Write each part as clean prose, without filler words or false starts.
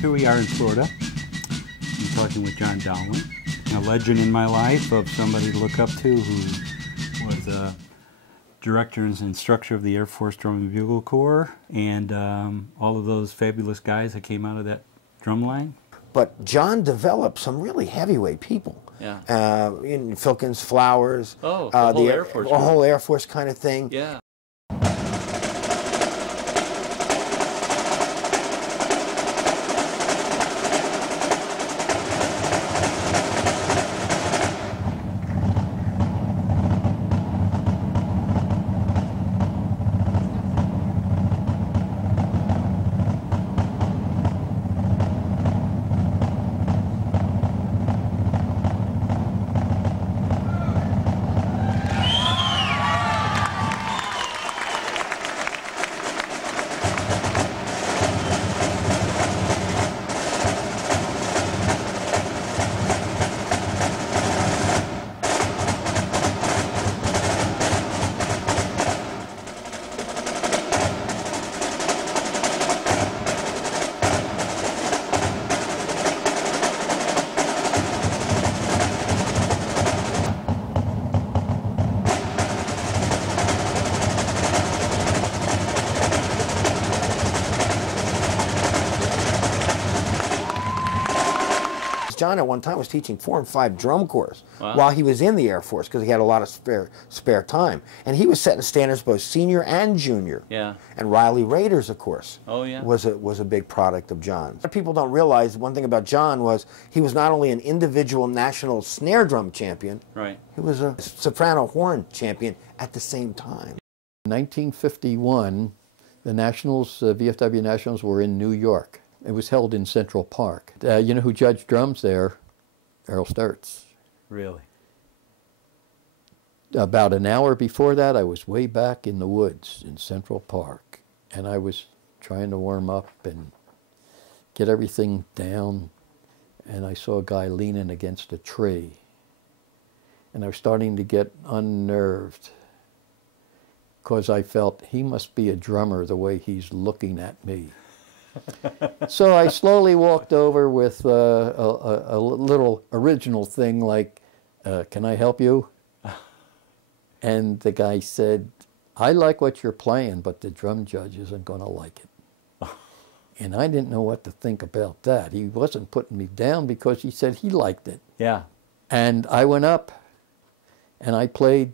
Here we are in Florida. I'm talking with John Dowlan, a legend in my life of somebody to look up to who was a director and instructor of the Air Force Drum and Bugle Corps, and all of those fabulous guys that came out of that drum line. But John developed some really heavyweight people. Yeah. In Filkins, Flowers. Oh, the whole Air Force. A whole Air Force kind of thing. Yeah. John at one time was teaching 4 and 5 drum corps Wow. while he was in the Air Force because he had a lot of spare time. And he was setting standards both senior and junior. Yeah. And Riley Raiders, of course, Oh, yeah. was a big product of John. People don't realize one thing about John was he was not only an individual national snare drum champion, Right. he was a soprano horn champion at the same time. In 1951, the Nationals, VFW Nationals, were in New York. It was held in Central Park. You know who judged drums there? Errol Sturtz. Really? About an hour before that, I was way back in the woods in Central Park, and I was trying to warm up and get everything down, and I saw a guy leaning against a tree, and I was starting to get unnerved because I felt he must be a drummer the way he's looking at me. So I slowly walked over with a little original thing like, can I help you? And the guy said, I like what you're playing, but the drum judge isn't going to like it. And I didn't know what to think about that. He wasn't putting me down because he said he liked it. Yeah. And I went up and I played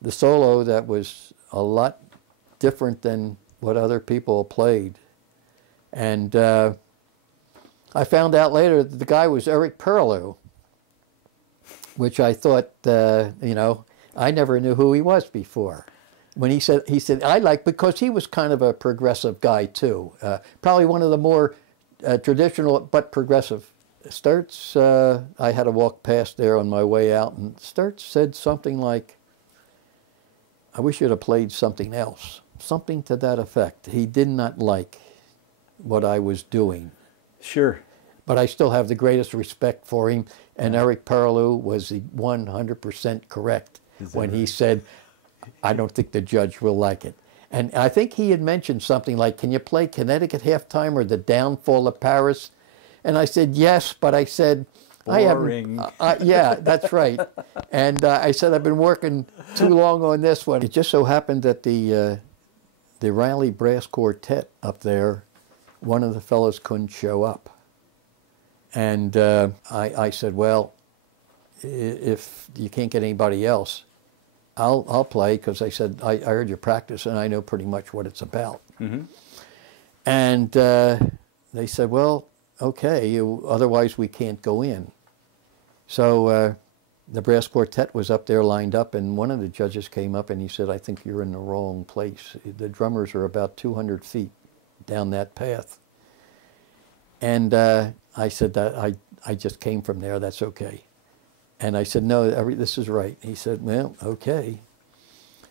the solo that was a lot different than what other people played. And I found out later that the guy was Eric Perlew, which I thought, you know, I never knew who he was before. When he said, I like, because he was kind of a progressive guy too. Probably one of the more traditional but progressive. Sturtz, I had to walk past there on my way out, and Sturtz said something like, I wish you'd have played something else. Something to that effect. He did not like what I was doing. Sure. But I still have the greatest respect for him, and Eric Perlew was 100% correct when he said, I don't think the judge will like it. And I think he had mentioned something like, can you play Connecticut Halftime or The Downfall of Paris? And I said, yes, but I said, Boring. Yeah, that's right. And I said, I've been working too long on this one. It just so happened that the Riley Brass Quartet up there, one of the fellows couldn't show up. And I said, well, if you can't get anybody else, I'll play, because I said, I heard you practice and I know pretty much what it's about. Mm-hmm. And they said, well, okay, otherwise we can't go in. So the brass quartet was up there lined up, and one of the judges came up and he said, I think you're in the wrong place. The drummers are about 200 feet down that path. And I said, that I just came from there, that's okay. And I said, no, this is right. He said, well, okay.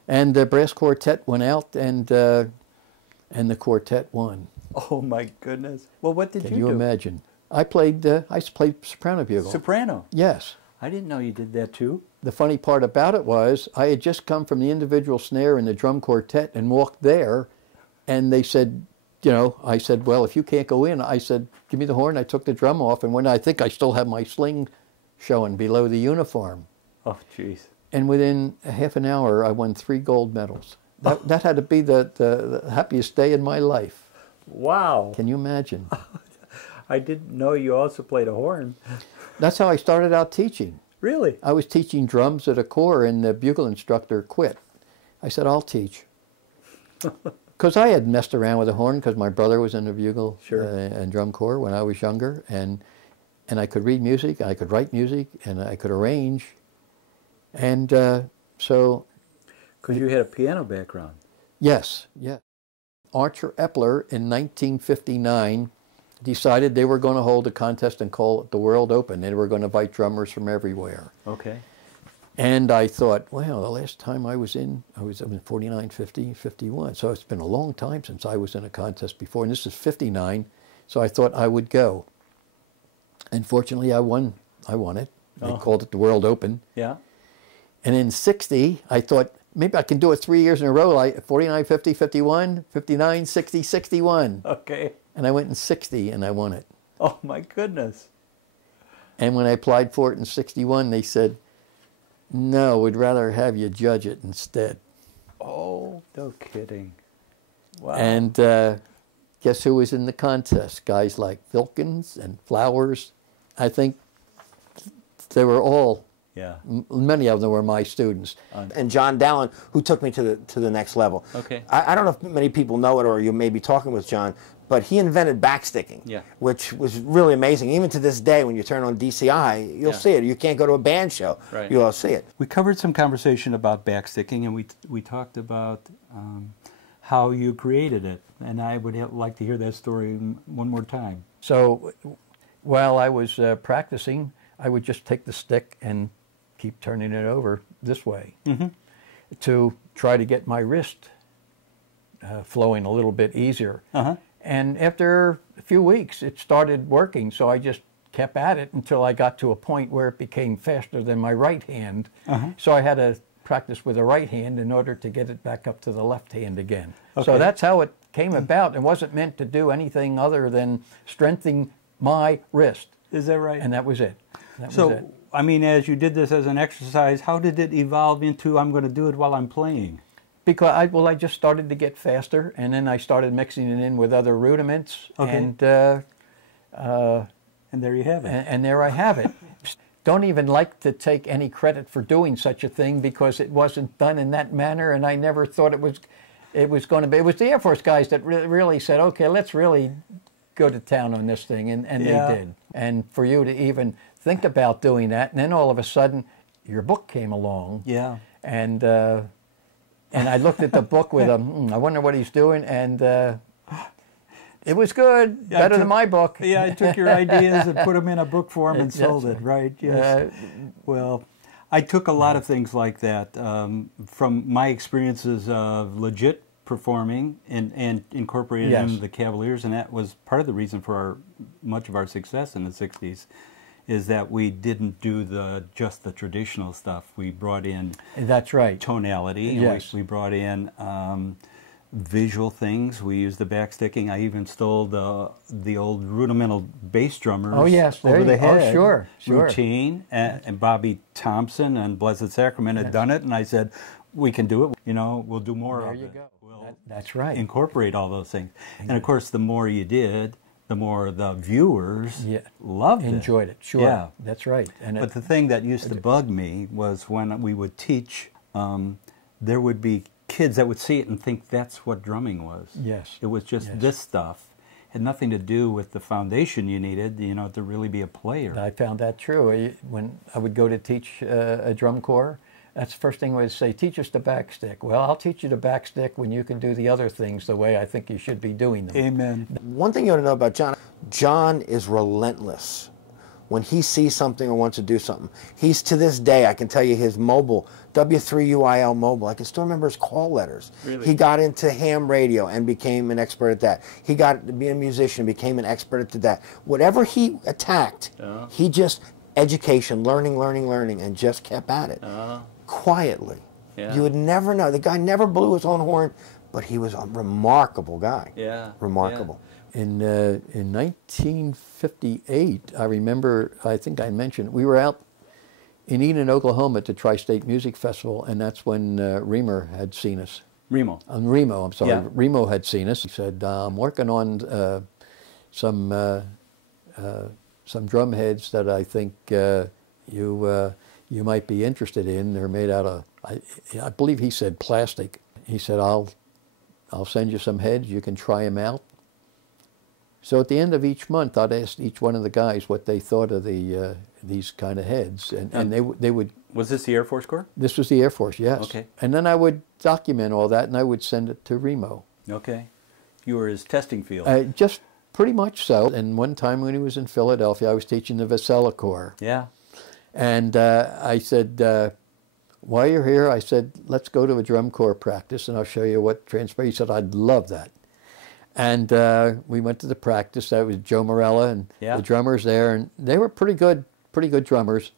And the brass quartet went out, and the quartet won. Oh my goodness. Well, what did Can you you do? imagine? I played soprano bugle. Soprano? Yes. I didn't know you did that too. The funny part about it was I had just come from the individual snare and the drum quartet and walked there, and they said, you know, I said, well, if you can't go in, I said, give me the horn. I took the drum off, and when I think I still have my sling showing below the uniform. Oh, jeez. And within a half an hour, I won 3 gold medals. That had to be the happiest day in my life. Wow. Can you imagine? I didn't know you also played a horn. That's how I started out teaching. Really? I was teaching drums at a corps, and the bugle instructor quit. I said, I'll teach. Because I had messed around with a horn because my brother was in the bugle and drum corps when I was younger, and I could read music, I could write music, and I could arrange. And so... Because you had a piano background. Yes, yeah. Archer Epler in 1959 decided they were going to hold a contest and call it the World Open. They were going to invite drummers from everywhere. Okay. And I thought, well, the last time I was in 49, 50, 51. So it's been a long time since I was in a contest before. And this is 59. So I thought I would go. And fortunately, I won it. They called it the World Open. Yeah. And in 60, I thought, maybe I can do it 3 years in a row, like 49, 50, 51, 59, 60, 61. Okay. And I went in 60 and I won it. Oh, my goodness. And when I applied for it in 61, they said, no, we'd rather have you judge it instead. Oh, no kidding. Wow. And guess who was in the contest? Guys like Wilkins and Flowers. I think they were all, many of them were my students. And John Dowlan, who took me to the next level. Okay. I don't know if many people know it, or you may be talking with John, but he invented backsticking, which was really amazing. Even to this day, when you turn on DCI, you'll see it. You can't go to a band show, you'll see it. We covered some conversation about backsticking, and we talked about how you created it. And I would like to hear that story one more time. So while I was practicing, I would just take the stick and keep turning it over this way to try to get my wrist flowing a little bit easier. And after a few weeks, it started working, so I just kept at it until I got to a point where it became faster than my right hand. So I had to practice with the right hand in order to get it back up to the left hand again. So that's how it came about. It wasn't meant to do anything other than strengthening my wrist. Is that right? And that was it. That so, was it. I mean, as you did this as an exercise, how did it evolve into I'm going to do it while I'm playing? Because I just started to get faster, and then I started mixing it in with other rudiments, and there you have it. And there I have it. Don't even like to take any credit for doing such a thing because it wasn't done in that manner, and I never thought it was going to be. It was the Air Force guys that really said, okay, let's really go to town on this thing, and they did. And for you to even think about doing that, and then all of a sudden, your book came along. Yeah. And I looked at the book with I wonder what he's doing, and it was good, better than my book. Yeah, I took your ideas and put them in a book form and sold it, right? Yes. Well, I took a lot of things like that from my experiences of legit performing and incorporated in the Cavaliers, and that was part of the reason for much of our success in the 60s. Is that we didn't do just the traditional stuff. We brought in tonality. Yes. We brought in visual things. We used the backsticking. I even stole the old rudimental bass drummers over the head routine. And Bobby Thompson and Blessed Sacrament had done it, and I said, we can do it. You know, we'll do more of it. There you go. We'll that's right. Incorporate all those things. And of course, the more you did, the more the viewers loved it. Enjoyed it, sure. Yeah. That's right. But the thing that used to bug me was when we would teach, there would be kids that would see it and think that's what drumming was. Yes. It was just this stuff. It had nothing to do with the foundation you needed, to really be a player. I found that true. When I would go to teach a drum corps, that's the first thing I would say, teach us the backstick. Well, I'll teach you the backstick when you can do the other things the way I think you should be doing them. Amen. One thing you ought to know about John, John is relentless. When he sees something or wants to do something, he's, to this day, I can tell you his mobile, W3UIL mobile, I can still remember his call letters. Really? He got into ham radio and became an expert at that. He got to be a musician, became an expert at that. Whatever he attacked, he just, education, learning, and just kept at it. Quietly. Yeah. You would never know. The guy never blew his own horn, but he was a remarkable guy. Yeah. Remarkable. In 1958, I remember, I think I mentioned, we were out in Eden, Oklahoma at the Tri-State Music Festival, and that's when Reamer had seen us. Remo. Remo, I'm sorry. Yeah. Remo had seen us. He said, I'm working on some drum heads that I think you might be interested in. They're made out of, I believe he said plastic. He said, I'll send you some heads. You can try them out. So at the end of each month, I'd ask each one of the guys what they thought of these kind of heads, and they would. Was this the Air Force Corps? This was the Air Force, yes. Okay. And then I would document all that, and I would send it to Remo. Okay. You were his testing field. Just pretty much so. And one time when he was in Philadelphia, I was teaching the Vasella Corps. Yeah. And I said, while you're here, I said, let's go to a drum corps practice, and I'll show you what transpired. He said, I'd love that. And we went to the practice. That was Joe Morella and the drummers there, and they were pretty good drummers.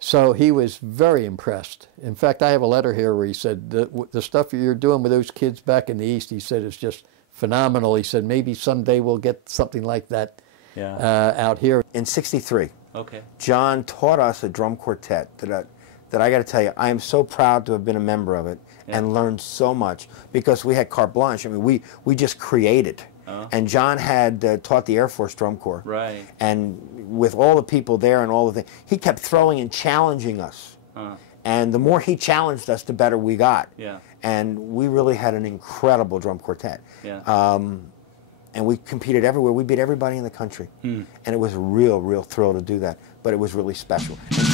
So he was very impressed. In fact, I have a letter here where he said, the stuff you're doing with those kids back in the East, he said, is just phenomenal. He said, maybe someday we'll get something like that out here. In '63, Okay. John taught us a drum quartet that I got to tell you, I am so proud to have been a member of it and learned so much, because we had carte blanche. I mean, we just created. And John had taught the Air Force Drum Corps. Right. And with all the people there and all the things, he kept throwing and challenging us. And the more he challenged us, the better we got. Yeah. And we really had an incredible drum quartet. Yeah. And we competed everywhere. We beat everybody in the country. And it was a real, real thrill to do that. But it was really special. And